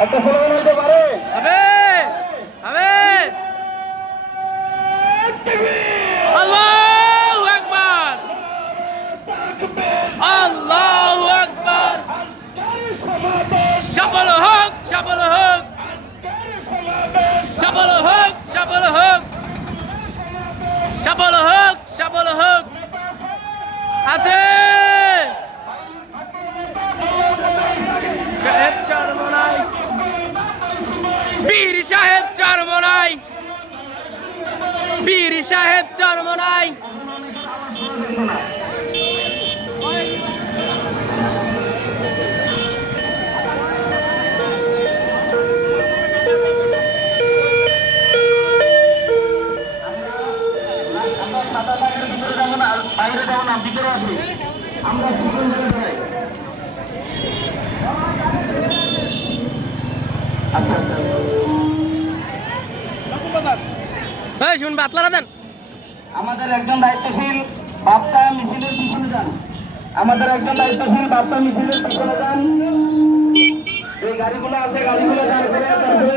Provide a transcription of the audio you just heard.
একটা স্লোগান হইতে পারে? হবে হবে। আল্লাহু আকবার, আল্লাহু আকবার। সফল হোক, সফল হোক, সফল হোক, সফল হোক, সফল হোক, সফল হোক। আছে সাহেব চরমনাই, বীর সাহেব চরমনাই, বীর সাহেব চরমনাই। বাইরে যাবো না, ভিতরে আসি। আমরা শুন বাতলারা দেন। আমাদের একজন দায়িত্বশীল বার্তা মিছিলের পিছনে যান। আমাদের একজন দায়িত্বশীল বার্তা মিছিলের পিছনে যান। এই গাড়িগুলো আছে, গাড়িগুলো